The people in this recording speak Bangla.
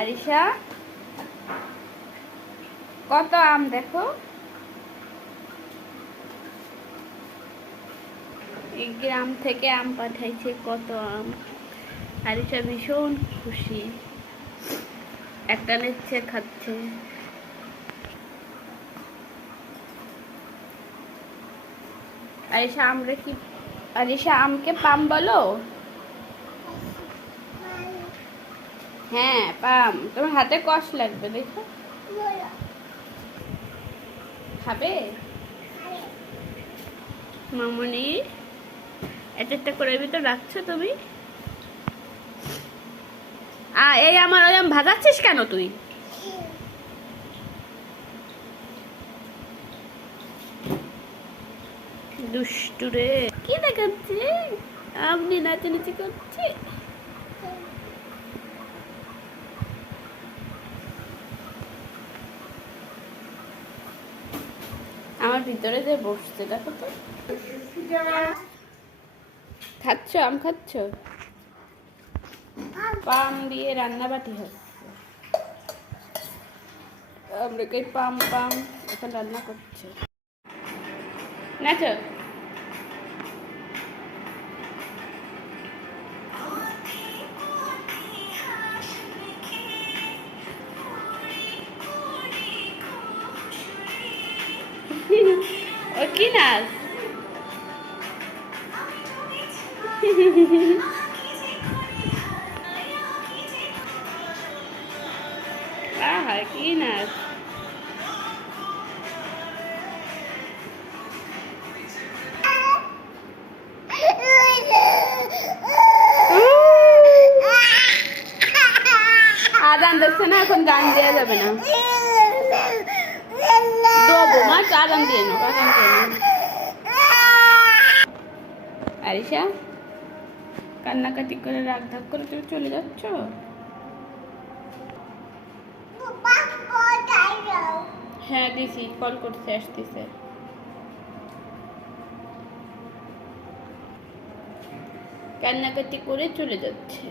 আরিশা কত আম দেখো, এই গ্রাম থেকে আম পাঠাইছে, কত আম। আরিশা ভীষণ খুশি, একটা নিচ্ছে খাচ্ছে। আরিশা আমরা কি, আরিশা আমকে পাম বলো? হ্যাঁ পাম। তোমার হাতে কষ লাগবে, দেখো খাবে মামনি? এটা একটা করে ভিতর রাখছো তুমি। এই আমার ওই আম ভাজাচ্ছিস কেন তুই? দুষ্টু রে, কি দেখাচ্ছে? আপনি নাচানাচি করছে। আমার ভিতরে যে বসছে দেখো তো। খাচ্ছ আম খাচ্ছ? পাম দিয়ে রান্না বাটি হচ্ছে। আমরা কই পাম পাম এখন রান্না করছে। নাচো। ও কি নাচ? আহা কি নাচ! আদান দেখছে না, এখন গান দেওয়া যাবে না। দেবো মা, আদান দিয়ে নো, আদান দিয়ে নো। আরিশা কান্নাকাটি করে রাগ ঢাক করে তুমি চলে যাচ্ছ? হ্যাঁ দিছি, কল করতে আসতেছে। কান্নাকাটি করে চলে যাচ্ছে।